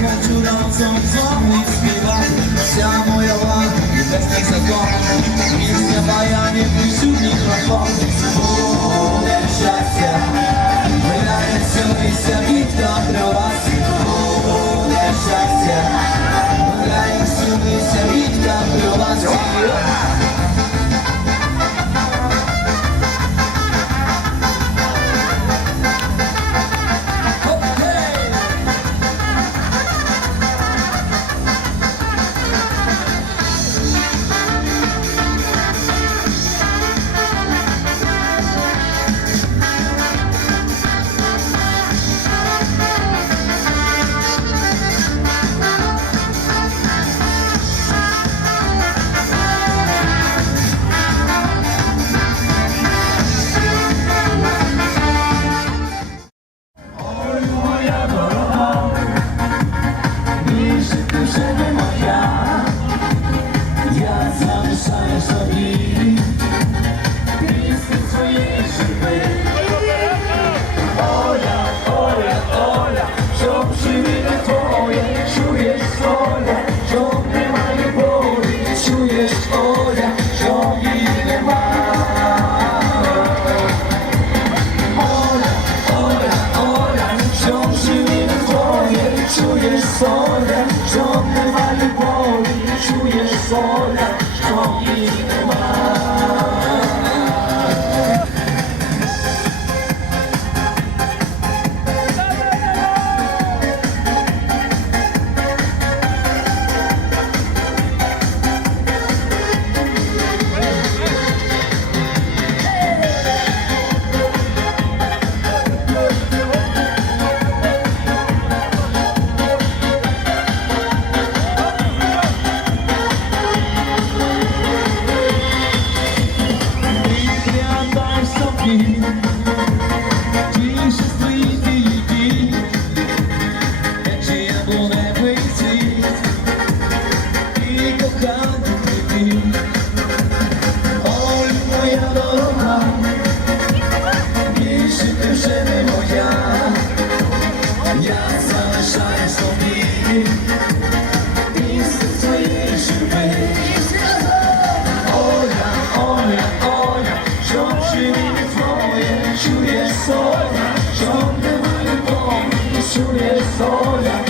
хочу разом з вами співати. Оля, щоб її нема. Оля, Оля, Оля, щоб живі не твоє, чуєш, Оля, щоб нема любові, чуєш, соля, що її нема. Thank you. Твоє, чуєш соля, щоб не любов, чуєш соля,